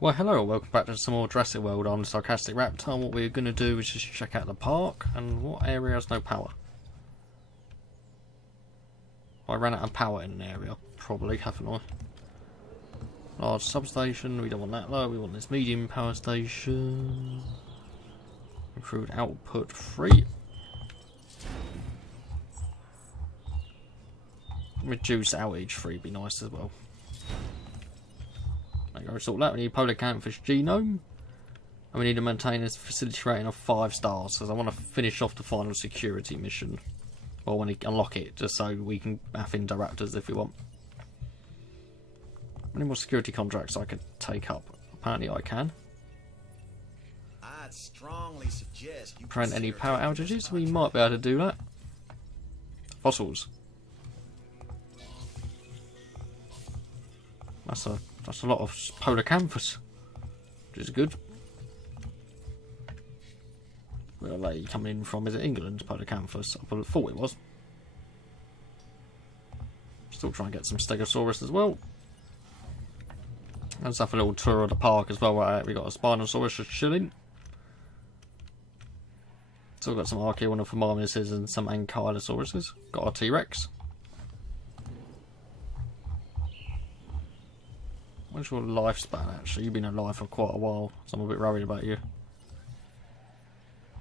Well, hello, welcome back to some more Jurassic World. I'm the Sarcastic Raptor, and what we're going to do is just check out the park and what area has no power. I ran out of power in an area, probably, haven't I? Large substation, we don't want that low, we want this medium power station. Improved output 3. Reduce outage 3 would be nice as well. There you go, sort that. We need polar campfish genome. And we need to maintain this facility rating of 5 stars, because I want to finish off the final security mission. Or when we unlock it, just so we can have Indoraptors if we want. Any more security contracts I could take up? Apparently I can. I'd strongly suggest you Prevent any power outages, we might be able to do that. Fossils. That's a lot of polar campus, which is good. Where are they coming in from? Is it England, polar campus? I thought it was. Still trying to get some Stegosaurus as well. Let's have a little tour of the park as well. Right, we got a Spinosaurus just chilling. Still got some Archaeopteryx and some Ankylosauruses. Got our T-Rex. What's your lifespan actually? You've been alive for quite a while, so I'm a bit worried about you.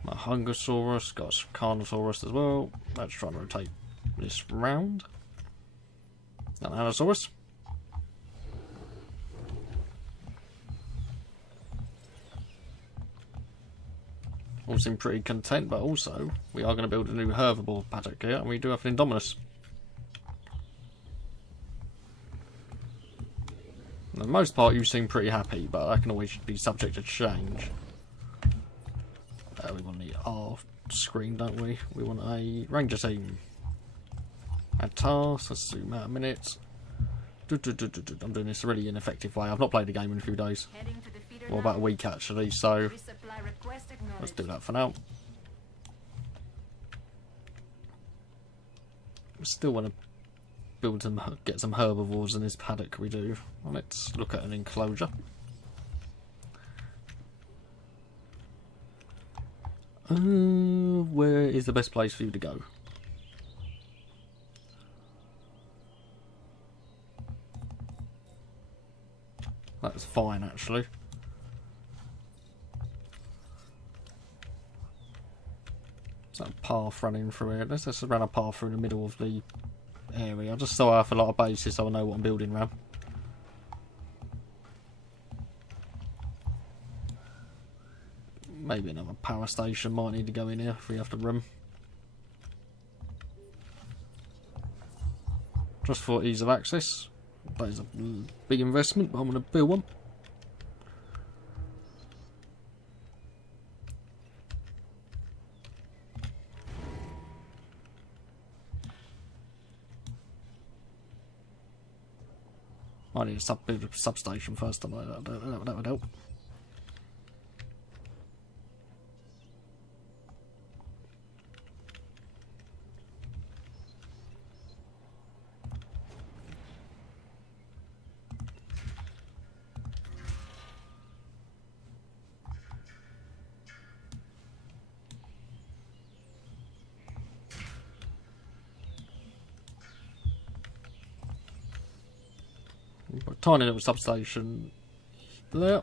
My Hungosaurus, got a Carnosaurus as well. Let's try and rotate this round. An Allosaurus. All seem pretty content, but also we are going to build a new herbivore paddock here, and we do have an Indominus. For the most part, you seem pretty happy, but that can always be subject to change. We want the R screen, don't we? We want a Ranger team. Add tasks, let's zoom out a minute. I'm doing this a really ineffective way. I've not played the game in a few days. Well, about a week actually, so let's do that for now. We still want to get some herbivores in this paddock we do. Well, let's look at an enclosure. Where is the best place for you to go? That's fine actually. Is that a path running through here? Let's just run a path through the middle of the area, just so I have a lot of bases so I know what I'm building around. Maybe another power station might need to go in here if we have the room. Just for ease of access. That is a big investment, but I'm going to build one. I need to build a substation first, that would help. Tiny little substation there.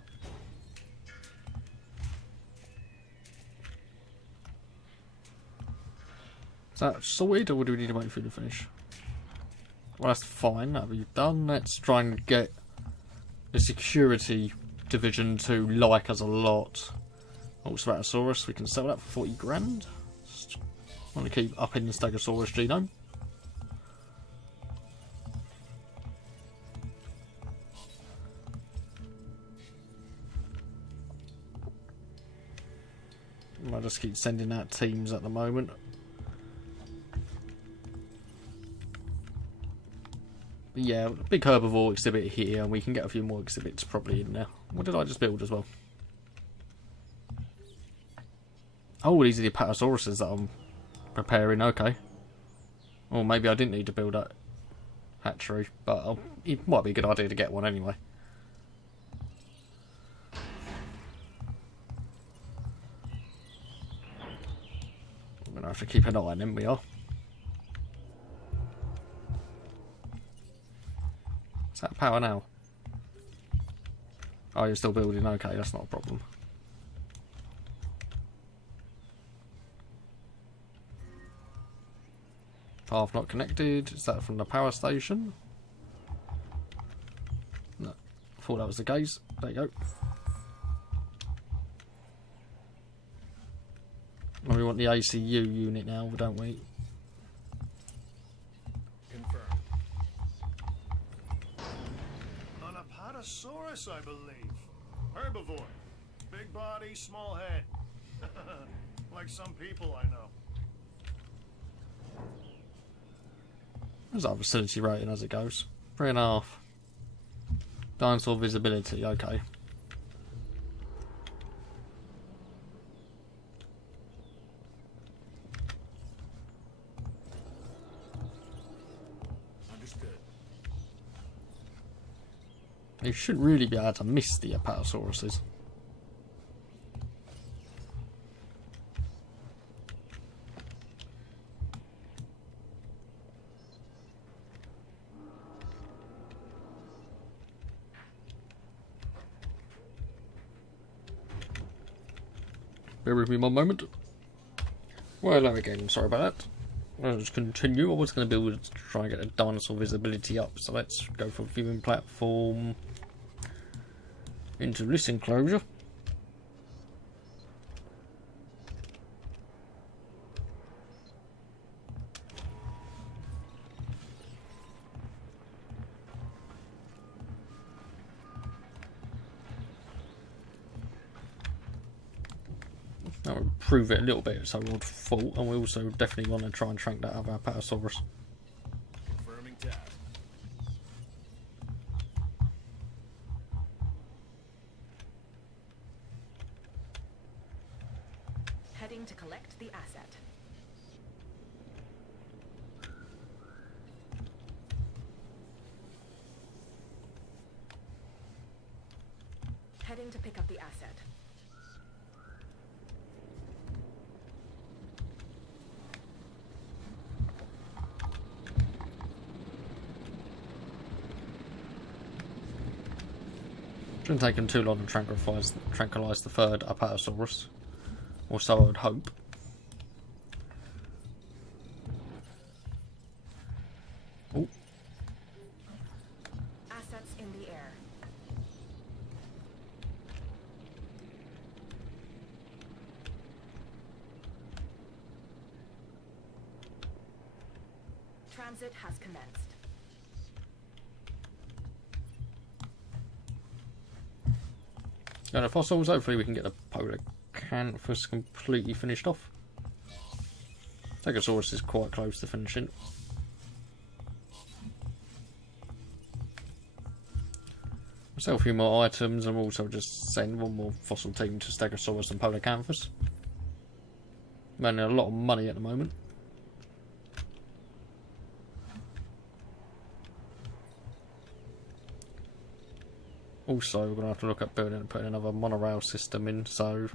Is that sorted, or do we need to wait for you to finish? Well, that's fine, that'll be done. Let's try and get the security division to like us a lot. Ulceratosaurus, we can sell that for 40 grand. Just want to keep upping the Stegosaurus genome. I'll just keep sending out teams at the moment. But yeah, big herbivore exhibit here, and we can get a few more exhibits probably in there. What did I just build as well? Oh, these are the Apatosauruses that I'm preparing, okay. Or maybe I didn't need to build that hatchery, but it might be a good idea to get one anyway. have to keep an eye on him, we are. Is that power now? Oh, you're still building. Okay, that's not a problem. Path not connected. Is that from the power station? No. I thought that was the case. There you go. Well, we want the ACU unit now, don't we? Confirmed. An apatosaurus, I believe. Herbivore. Big body, small head. Like some people I know. What's our facility rating as it goes? 3.5. Dinosaur visibility, okay. Understood. You shouldn't really be able to miss the apatosauruses. Bear with me one moment. Well, again, sorry about that. I'll just continue. I was going to build to try and get the dinosaur visibility up, so let's go for viewing platform into this enclosure. That would improve it a little bit, so we'll full, and we also definitely want to try and track that other Apatosaurus. Confirming tab. Heading to collect the asset. Heading to pick up the asset. Shouldn't take them too long to tranquilise the third Apatosaurus, or so I would hope. Oh. Assets in the air. Transit has commenced. Got the fossils. Hopefully we can get the Polacanthus completely finished off. Stegosaurus is quite close to finishing. I'll sell a few more items and we'll also just send one more fossil team to Stegosaurus and Polacanthus. I'm earning a lot of money at the moment. Also, we're going to have to look at building and putting another monorail system in, so...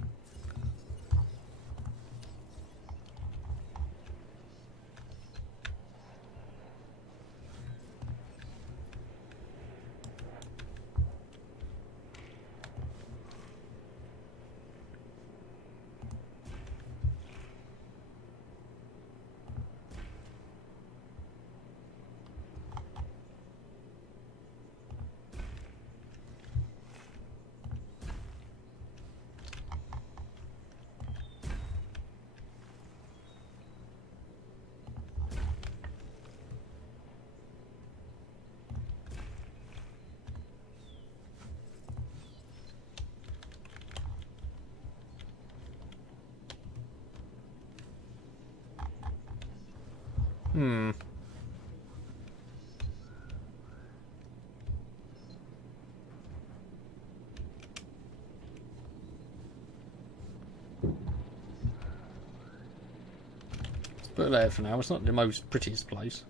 Let's put it there for now. It's not the most prettiest place.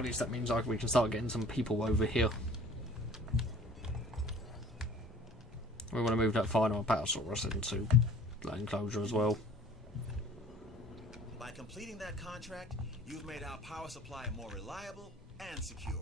At least that means we can start getting some people over here. We want to move that final Apatosaurus into that enclosure as well. By completing that contract, you've made our power supply more reliable and secure.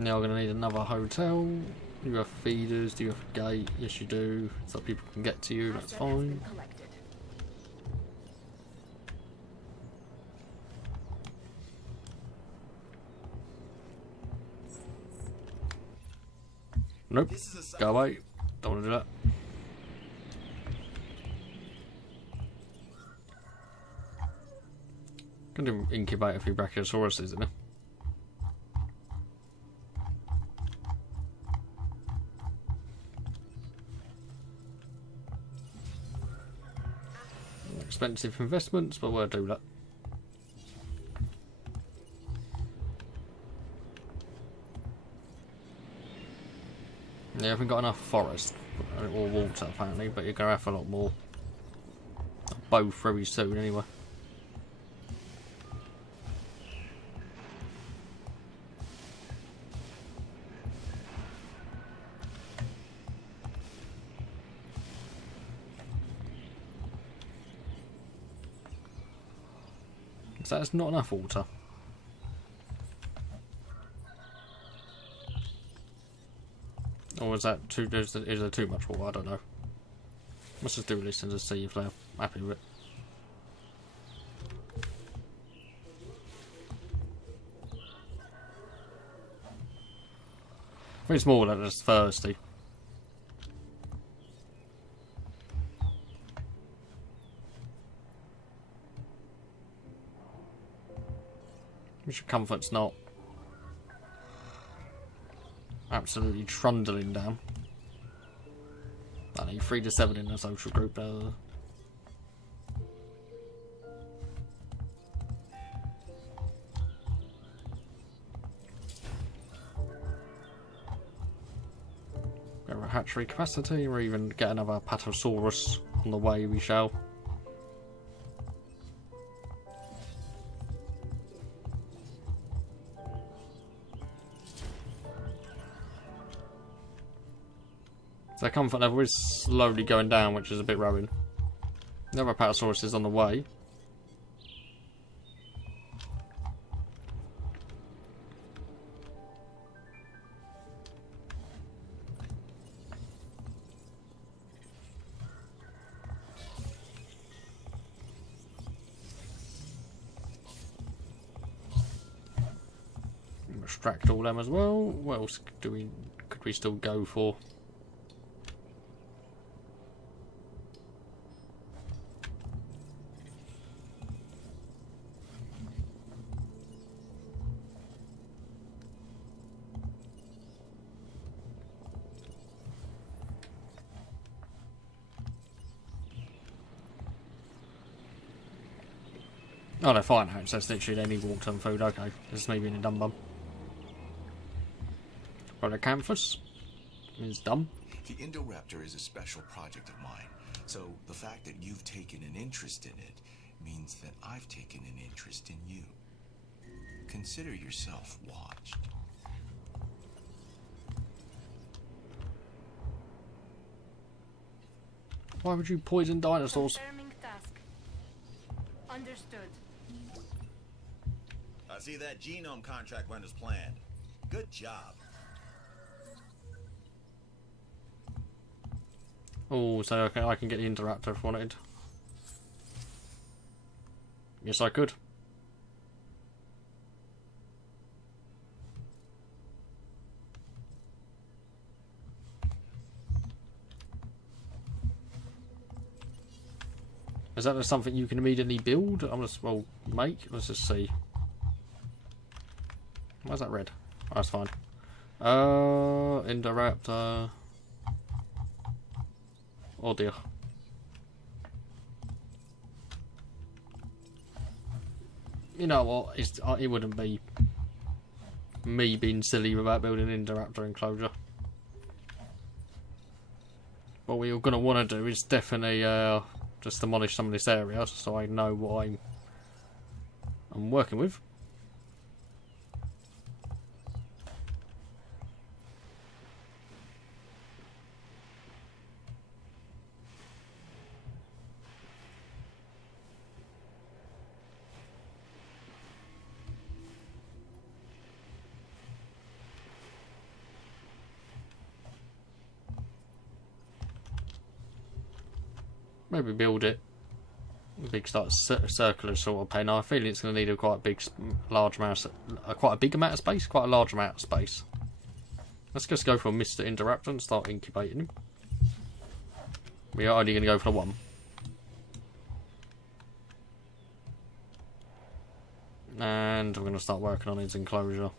Now we're going to need another hotel. You have feeders, do you have a gate? Yes you do, so people can get to you, that's fine. Nope, go away, don't want to do that. Can do incubate a few Brachiosauruses, isn't it? Expensive investments, but we'll do that. Yeah, I haven't got enough forest or water apparently, but you're gonna have a lot more. Both very soon, anyway. So that's not enough water. Or is that too? Is there too much water? I don't know. Let's just do this and just see if they're happy with it. I think it's more that they're just thirsty. Which comfort's not absolutely trundling down. I need 3 to 7 in the social group. Get a hatchery capacity, or even get another Apatosaurus on the way. We shall. So their comfort level is slowly going down, which is a bit worrying. The other Apatosaurus is on the way. Extract all them as well. What else could we still go for? Oh, they're fine now, so it's literally they need water and food. Okay, this is me being a dumb bum. Rhodocanthus is dumb. The Indoraptor is a special project of mine, so the fact that you've taken an interest in it means that I've taken an interest in you. Consider yourself watched. Why would you poison dinosaurs? Confirming task. Understood. I see that genome contract went as planned. Good job. Oh, so I can get the Indoraptor if I wanted. Yes, I could. Is that something you can immediately build? I'm just make. Let's just see. Why's that red? Oh, that's fine. Indoraptor. Oh dear. You know what? It wouldn't be me being silly about building an Indoraptor enclosure. What we're going to want to do is definitely just demolish some of this area so I know what I'm working with. Maybe build it a big circular sort of pen. I feel it's going to need a quite big, large amount, quite a big amount of space, quite a large amount of space. Let's just go for Mr. Indoraptor and start incubating him. We are only going to go for one. And we're going to start working on his enclosure.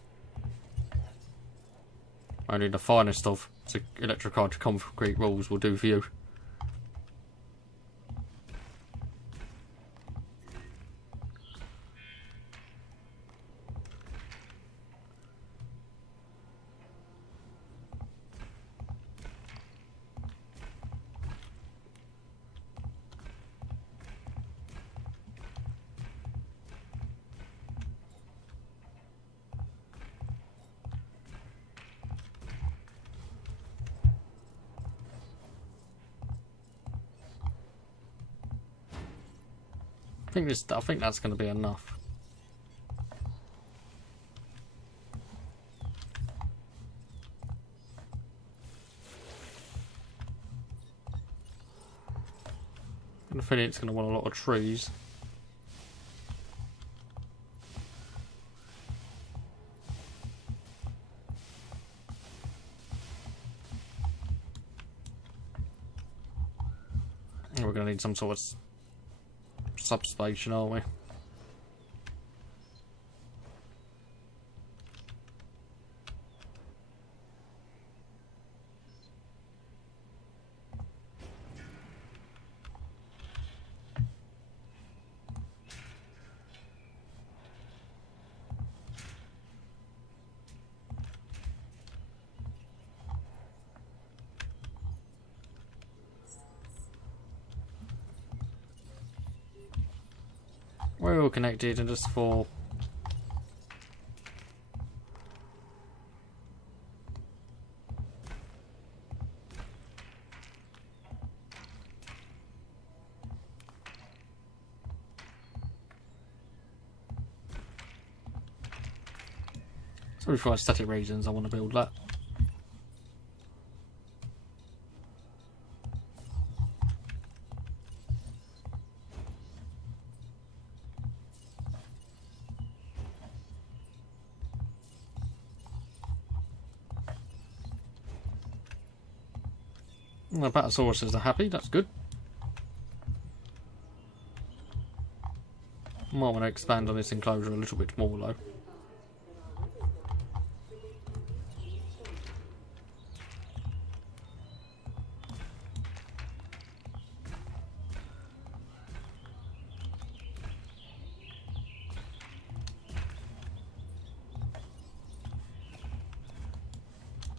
Only the finest of the electric arch concrete rules will do for you. I think that's going to be enough. I think it's going to want a lot of trees. And we're going to need some sort of substation, aren't we? We're all connected, and just for for aesthetic reasons, I want to build that. The Batosauruses are happy, that's good. Might want to expand on this enclosure a little bit more though.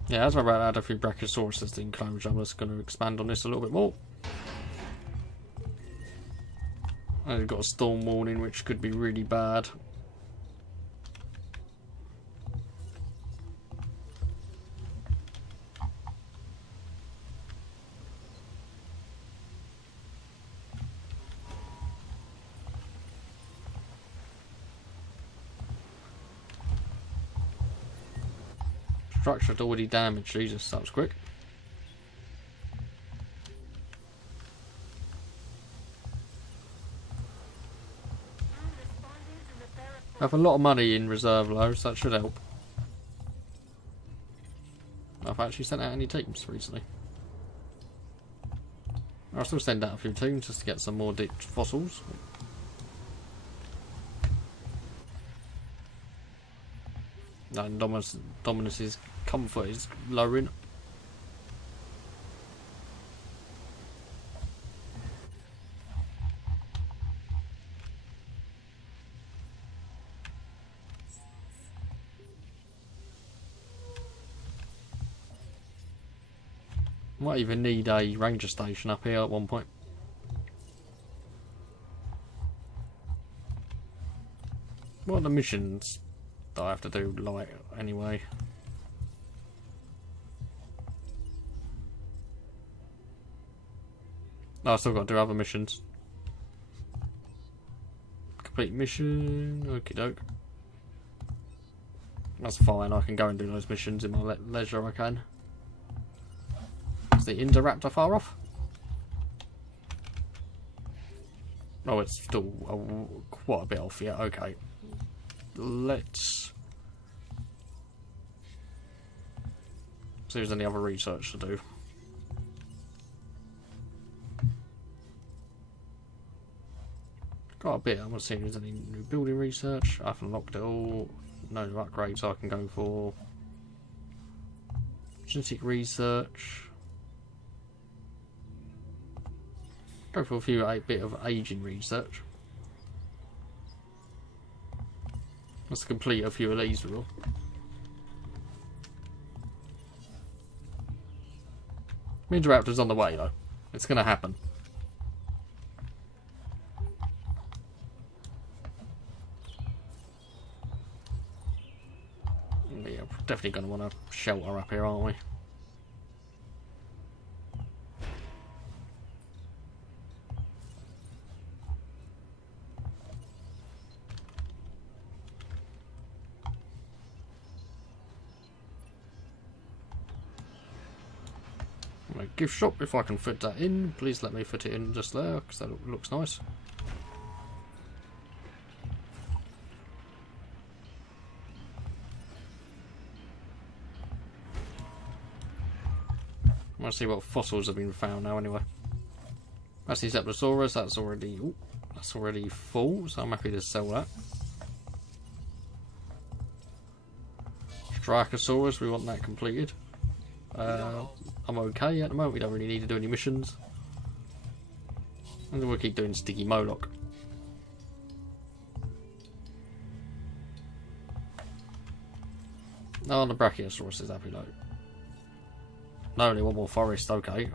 Yeah, as we're about to add a few Brachiosaurus to the enclosure, I'm just going to expand on this a little bit more. And we've got a storm warning, which could be really bad. Structure already damaged, Jesus, that was quick. I have a lot of money in reserve though, so that should help. I've actually sent out any teams recently. I'll still send out a few teams just to get some more ditched fossils. And Dominus's comfort is lowering. Might even need a ranger station up here at one point. What are the missions that I have to do, like, anyway? Oh, I've still got to do other missions. Complete mission, okie doke. That's fine, I can go and do those missions in my leisure, I can. Is the Indoraptor far off? Oh, it's still quite a bit off, yeah, okay. Let's see if there's any other research to do. Got a bit, I'm not seeing if there's any new building research. I've unlocked it all. No new upgrades I can go for. Genetic research. Go for a bit of aging research. Let's complete a few of these as well. Indoraptor's on the way though. It's going to happen. Yeah, we're definitely going to want to shelter up here, aren't we? My gift shop, if I can fit that in, please let me fit it in just there because that looks nice. Let's see what fossils have been found now anyway. That's the Zeptosaurus, that's already full, so I'm happy to sell that. Strichosaurus, we want that completed. I'm okay at the moment, we don't really need to do any missions. And then we'll keep doing Sticky Moloch. Oh, the Brachiosaurus is happy though. No, only one more forest, okay.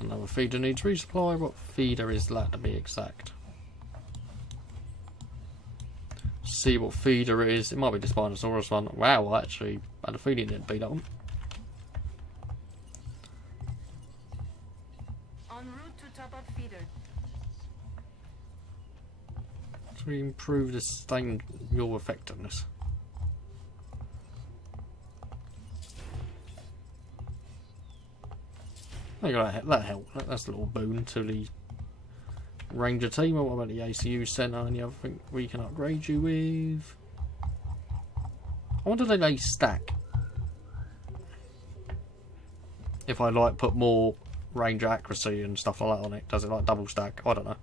Another feeder needs resupply. What feeder is that to be exact? See what feeder it is. It might be the Spinosaurus one. Wow, I actually had a feeling it'd be that one. En route to top up feeder. To improve the sustain your effectiveness. There you go, that helped. That's a little boon to the Ranger team. What about the ACU Centre? Any other thing we can upgrade you with? I wonder if they stack. If I like put more Ranger accuracy and stuff like that on it, does it like double stack? I don't know.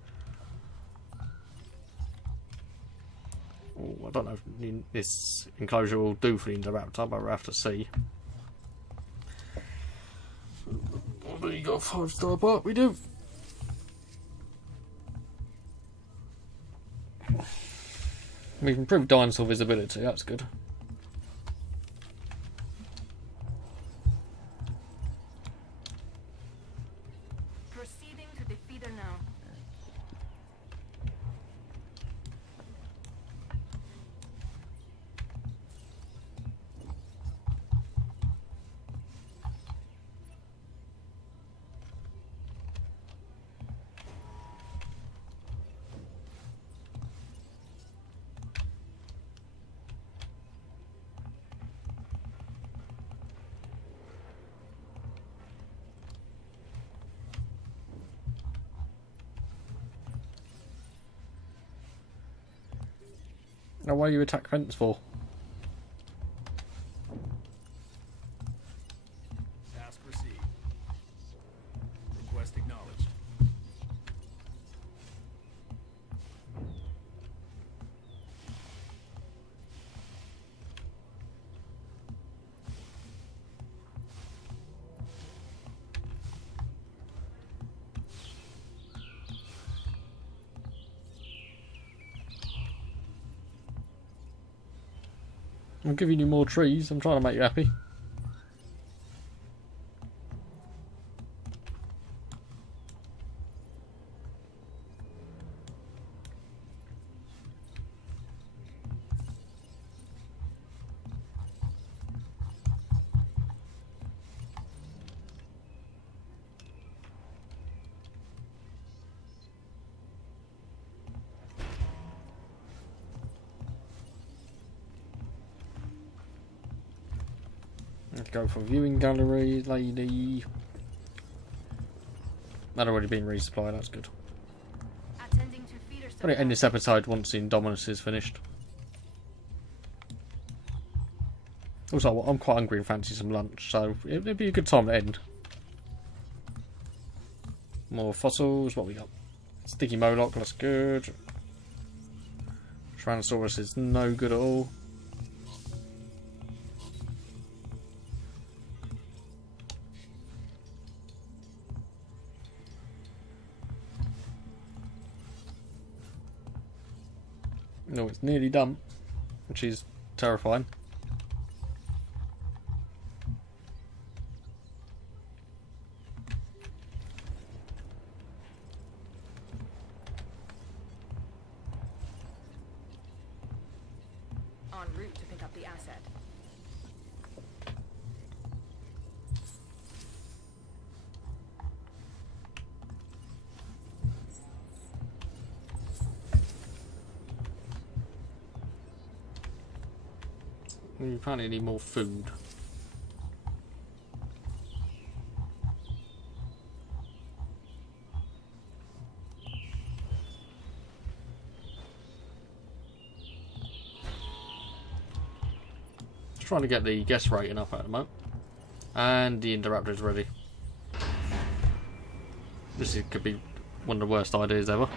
Oh, I don't know if this enclosure will do for the Indoraptor, but we'll have to see. We got a 5-star part, we do. We've improved dinosaur visibility, that's good. Proceeding to the feeder now. Now, why you attack fence for? Task received. Request acknowledged. I'm giving you more trees. I'm trying to make you happy. Let's go for viewing gallery, lady. That already been resupplied, that's good. Attending to feeder I'll end this episode once the Indominus is finished. Also, I'm quite hungry and fancy some lunch, so it'd be a good time to end. More fossils, what we got? Sticky Moloch, that's good. Tyrannosaurus is no good at all. No, it's nearly done, which is terrifying. En route to pick up the asset. We apparently need more food. Just trying to get the guess rating up at the moment. And the Indoraptor is ready. Could be one of the worst ideas ever.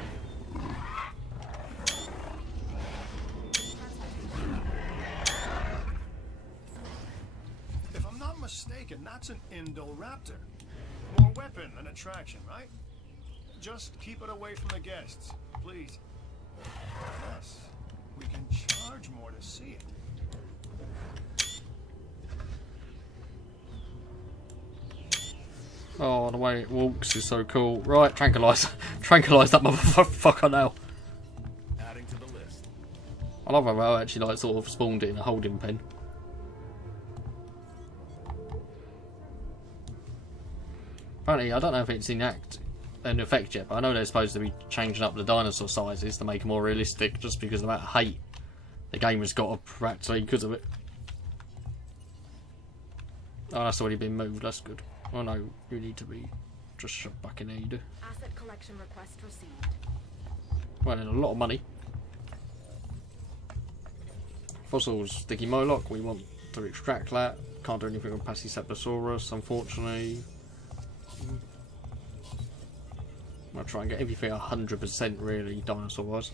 If I'm not mistaken, that's an Indoraptor. More weapon than attraction, right? Just keep it away from the guests, please. Plus, we can charge more to see it. Oh, the way it walks is so cool. Right, tranquilise that motherfucker now. Adding to the list. I love how I actually like sort of spawned it in a holding pen. Apparently, I don't know if it's in effect yet, but I know they're supposed to be changing up the dinosaur sizes to make them more realistic, just because of the amount of hate the game has got of Raptor because of it. Oh, that's already been moved. That's good. Oh no, you need to be just shoved back in there. You do. Asset collection request received. Well, then a lot of money. Fossils, Sticky Moloch. We want to extract that. Can't do anything with Pachycephalosaurus, unfortunately. I'll try and get everything 100% really, dinosaur-wise.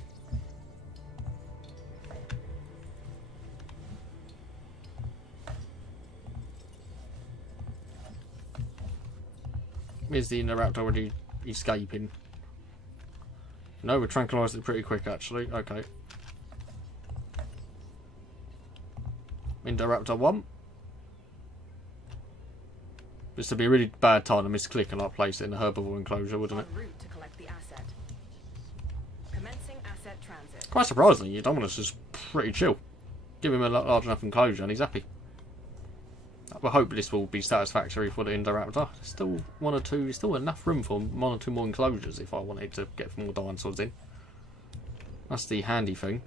Is the Indoraptor already escaping? No, we tranquilised it pretty quick actually. Okay. Indoraptor 1. This would be a really bad time to misclick and like place it in a herbivore enclosure, wouldn't it? En route to collect the asset. Commencing asset transit. Quite surprisingly, Dominus is pretty chill. Give him a large enough enclosure and he's happy. I hope this will be satisfactory for the Indoraptor. Still still enough room for one or two more enclosures if I wanted to get more dinosaurs in. That's the handy thing.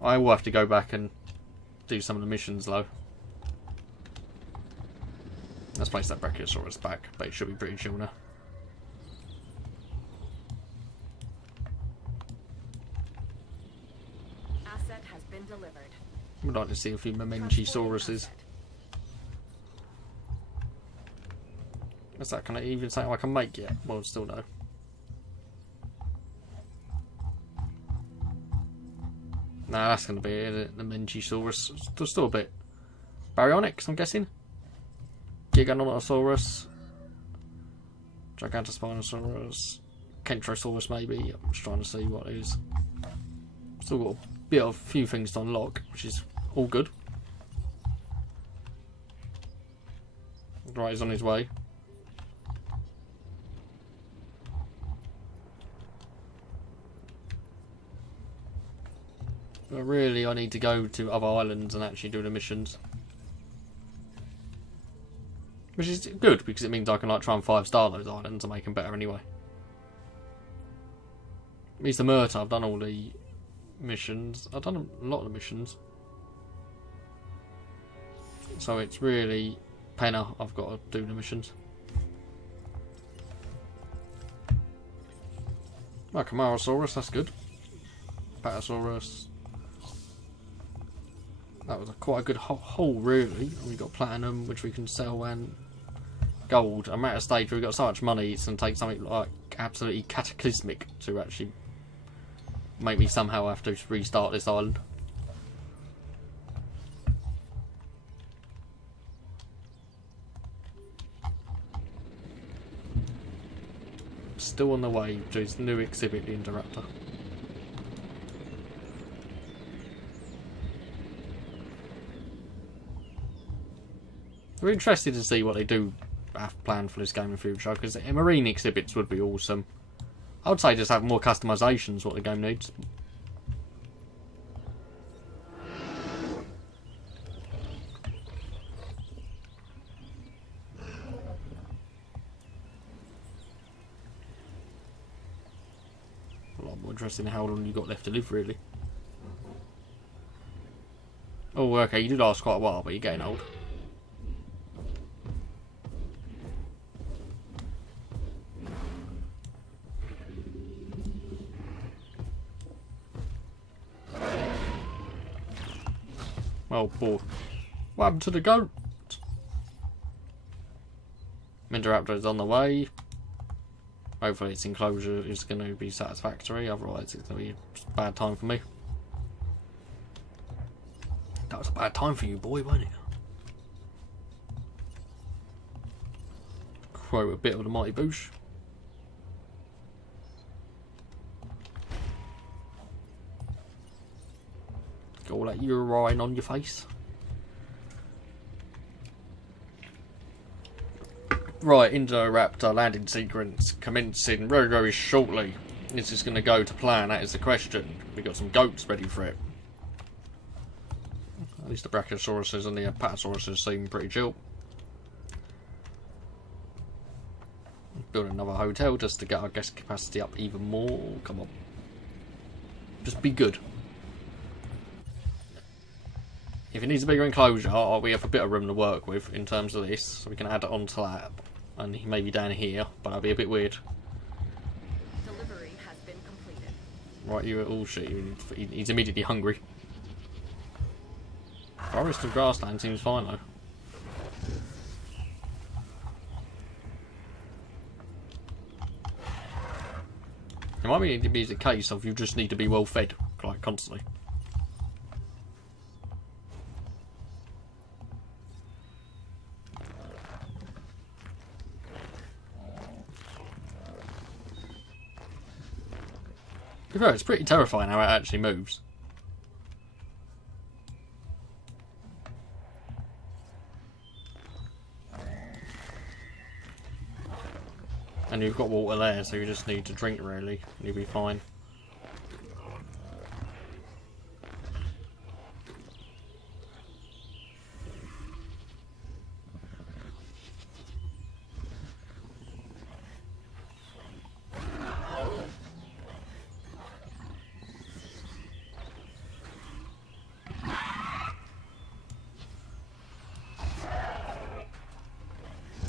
I will have to go back and do some of the missions though. Let's place that Brachiosaurus back, but it should be pretty chill now. Asset has been delivered. Would like to see a few Memenchysauruses. What's that? Can I even say I can make yet? Well, still no. Nah, that's going to be it. The Memenchisaurus. Still a bit baryonyx, I'm guessing. Giganotosaurus, Gigantospinosaurus, Kentrosaurus maybe. I'm just trying to see what it is. Still got a few things to unlock, which is all good. Right, he's on his way. But really, I need to go to other islands and actually do the missions. Which is good, because it means I can like try and 5-star those islands and make them better anyway. Mr. Murta, I've done all the missions. I've done a lot of the missions. So it's really Penna I've got to do the missions. Oh, Camarasaurus, that's good. Patasaurus. That was quite a good haul, really. We got platinum, which we can sell, and gold. I'm at a stage where we've got so much money, it's going to take something like absolutely cataclysmic to actually make me somehow have to restart this island. Still on the way to his new exhibit, the Indoraptor. We're interested to see what they do have planned for this game in the future, because marine exhibits would be awesome. I would say just have more customisations, what the game needs. A lot more interested in how long you got left to live, really. Oh, okay, you did last quite a while, but you're getting old. Oh boy. What happened to the goat? Indoraptor is on the way. Hopefully its enclosure is going to be satisfactory, otherwise it's going to be a bad time for me. That was a bad time for you, boy, wasn't it? Quote a bit of the mighty boosh. Got all that urine on your face. Right, Indoraptor landing sequence commencing very, very shortly. Is this going to go to plan? That is the question. We got some goats ready for it. At least the Brachiosauruses and the Apatosauruses seem pretty chill. Build another hotel just to get our guest capacity up even more. Come on. Just be good. If it needs a bigger enclosure, we have a bit of room to work with in terms of this, so we can add it onto that. And maybe down here, but that'd be a bit weird. Delivery has been completed. Right, you all shit. He's immediately hungry. Forest of grassland seems fine though. It might be a case of you just need to be well fed, like constantly. It's pretty terrifying how it actually moves. And you've got water there, so you just need to drink really, and you'll be fine.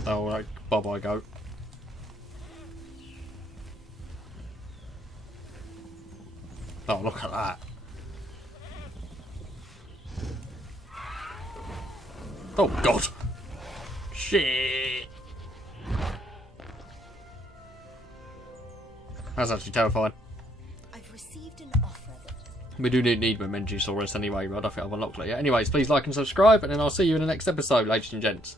Oh, like, bye-bye goat. Oh, look at that. Oh, God. Shit. That's actually terrifying. I've received an offer that... We do need Momentosaurus anyway, but I don't think I've unlocked it yet. Anyways, please like and subscribe, and then I'll see you in the next episode, ladies and gents.